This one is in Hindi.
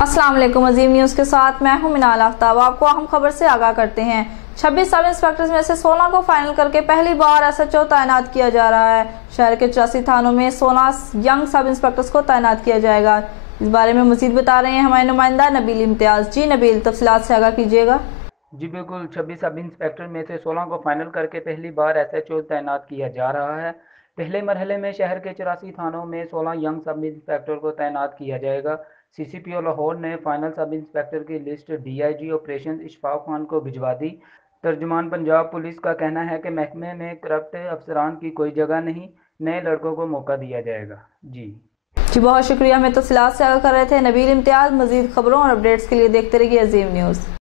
अस्सलाम वालेकुम, अजीम न्यूज़ के साथ मैं हूं मिनाल आफ्ताब। आपको अहम खबर से आगाह करते हैं। 26 सब इंस्पेक्टर्स में से 16 को फाइनल करके पहली बार SHO तैनात किया जा रहा है। शहर के 84 थानों में 16 यंग सब इंस्पेक्टर्स को तैनात किया जाएगा। इस बारे में मजीद बता रहे हैं हमारे नुमाइंदा नबील इम्तियाज़। जी नबील, तफसीलात से आगाह कीजिएगा। जी बिल्कुल, 26 सब इंस्पेक्टर में से 16 को फाइनल करके पहली बार SHO तैनात किया जा रहा है। पहले मरहले में शहर के 84 थानों में 16 यंग सब इंस्पेक्टर को तैनात किया जाएगा। CCPO लाहौर ने फाइनल सब इंस्पेक्टर की list DIG operation Ishfaq Khan को भिजवा दी। तर्जुमान पंजाब पुलिस का कहना है कि महकमे में करप्ट अफसरान की कोई जगह नहीं, नए लड़कों को मौका दिया जाएगा। जी बहुत शुक्रिया। हमें तफसीलात से आगाह कर रहे थे नबील इम्तियाज़। मजीद खबरों और अपडेट्स के लिए देखते रहिए अजीम न्यूज़।